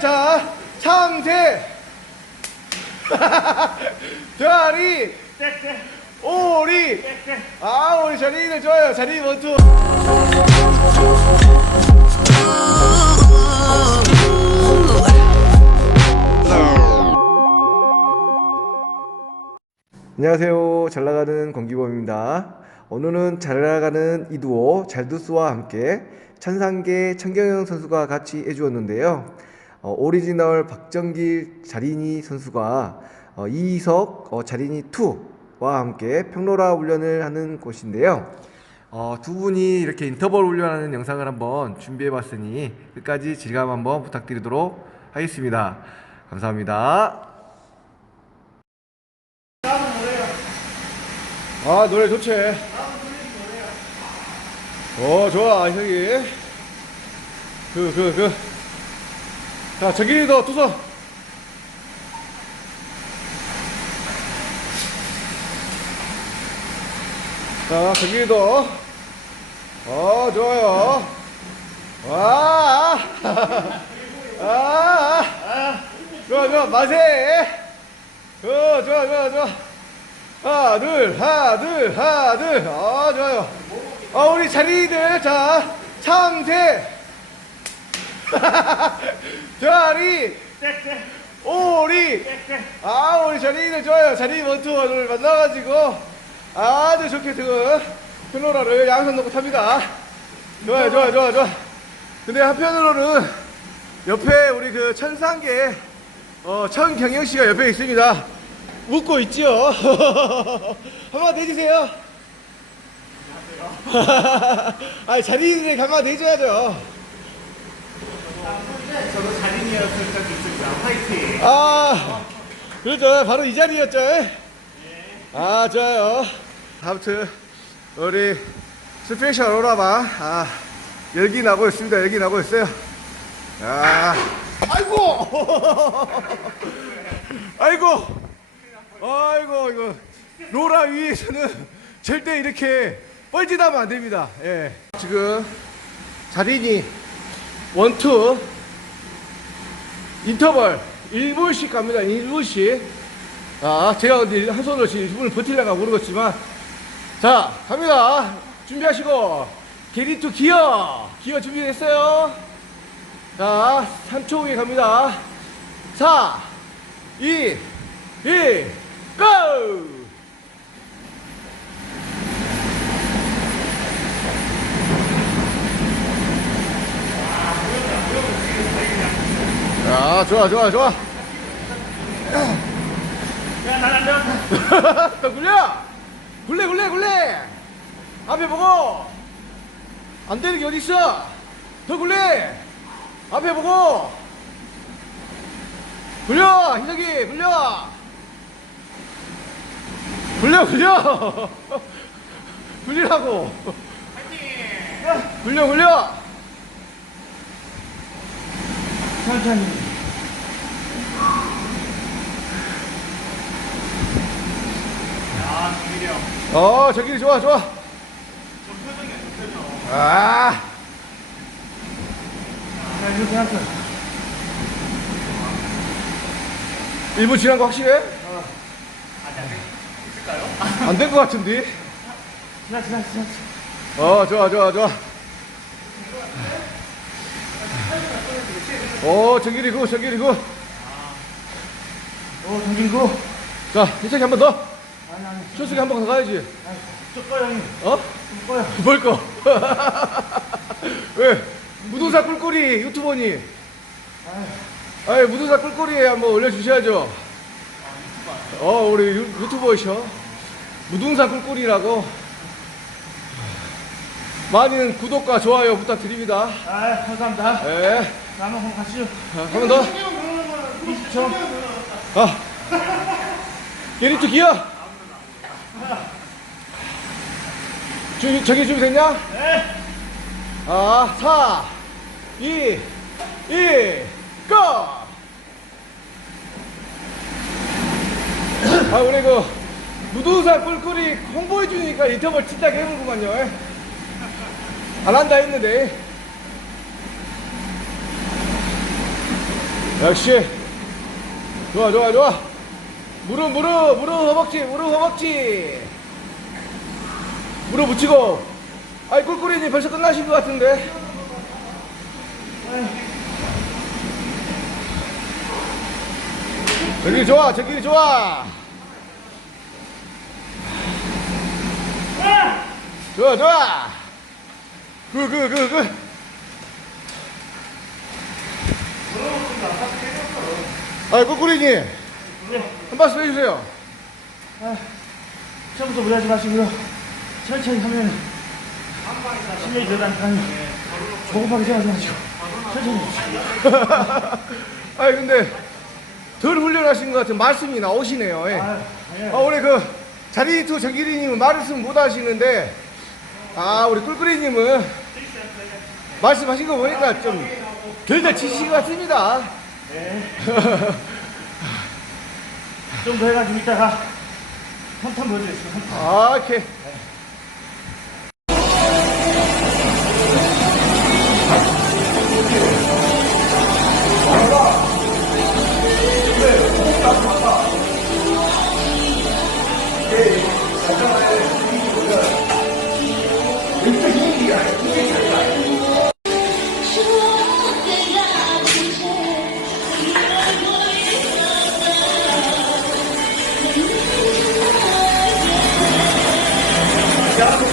자 창세 자리 오리 아 우리 자리들 좋아요 자리 원투 안녕하세요. 잘 나가는 권기범입니다. 오늘은 잘 나가는 이두호 잘두스와 함께 천상계 천경영 선수가 같이 해주었는데요. 어, 오리지널 박정길 자린이 선수가 어, 이희석 어, 자린이 2와 함께 평로라 훈련을 하는 곳인데요. 어, 두 분이 이렇게 인터벌 훈련하는 영상을 한번 준비해 봤으니 끝까지 즐거움 한번 부탁드리도록 하겠습니다. 감사합니다. 아 노래 좋지 어 좋아 형이 그 그 그 자 저기도 투서. 자 저기도 어 좋아요. 와. 아, 좋아 좋아. 마세 어 좋아 좋아 좋아. 하나 둘 하나 둘 하나 둘 아 좋아요. 아 우리 자리들 자 창세 자리. 오리. 아 우리 자리들 좋아요. 자리 원투를 만나가지고 아주 좋게 지금 플로라를 양손 놓고 탑니다. 좋아요 좋아요 좋아 좋아. 근데 한편으로는 옆에 우리 그 천상계 어, 천경영 씨가 옆에 있습니다. 웃고 있지요 한마디 해주세요. 아 자리들이 한마디 해줘야죠 저도 자린이었을 적이 있습니다. 화이팅! 아 그렇죠. 바로 이 자리였죠. 아 좋아요. 아무튼 우리 스페셜 오라마 아 열기 나고 있습니다. 열기 나고 있어요. 아. 아이고! 아이고! 아이고 이거 로라 위에서는 절대 이렇게 뻘짓하면 안 됩니다. 예. 지금 자린이 원투 인터벌 1분씩 갑니다. 1분씩. 아, 제가 근데 한 손으로 지금 1분을 버틸려가 모르겠지만. 자, 갑니다. 준비하시고. 게리 투 기어. 기어 준비됐어요? 자, 3초 후에 갑니다. 4, 2, 1, 고! 야, 좋아, 좋아, 좋아. 야, 나간다! 더 굴려! 굴래, 굴래, 굴래! 앞에 보고! 안 되는 게 어딨어! 더 굴래! 앞에 보고! 굴려! 희석이, 굴려! 굴려, 굴려! 굴리라고! 굴려, 굴려! 천천히. 야, 준일이 형. 어, 저기 좋아, 좋아. 아, 자, 이렇게 하자. 1분 지난 거 확실해? 아직 안 있을까요? 안된거 같은데? 지나, 지나, 지나. 어, 좋아, 좋아, 좋아. 오, 정길이 구, 정길이 구. 오, 정진구. 자, 희석이 한번 더. 아니, 아니. 쇼스기 한번더 가야지. 쪽 거야, 형님. 어? 쪽 거야. 뭘 거? 왜? 무등사 꿀꿀이 유튜버니. 아이, 무등사 꿀꿀이에 한번 올려주셔야죠. 어, 우리 유, 유튜버이셔. 무등사 꿀꿀이라고. 많은 구독과 좋아요 부탁드립니다. 아, 감사합니다. 네. 나만 한번 가시죠. 한번 더. 20초. 아. 게리트 주, 저기 준비됐냐? 네. 아, 4, 2, 1, 고! 아, 우리 그, 무도사 꿀꿀이 홍보해주니까 인터벌 진짜 해보구만요. 예. 안 한다 했는데. 역시 좋아 좋아 좋아 무릎 무릎 무릎 허벅지 무릎 허벅지 무릎 붙이고. 아이 꿀꿀이님 벌써 끝나신 것 같은데. 저기 좋아 저기 좋아. 좋아 좋아. 그 그 그그. 아 꿀꿀이님. 한 말씀 해주세요. 처음부터 무리하지 마시고요. 천천히 하면 실력이 들어가니까 조급하게 생각하지 마시고 천천히. 아니 근데 덜 훈련하신 것 같은 말씀이 나오시네요. 예. 아, 아니에요. 아, 우리 그 자리투 정기리님은 말씀 못 하시는데 아 우리 꿀꿀이님은 말씀하신 거 보니까 좀 덜덜 치신 것 같습니다. 좀더 해가지고 이따가 한탄 보여드리겠습니다. 한탄. 아, 오케이. Obrigado.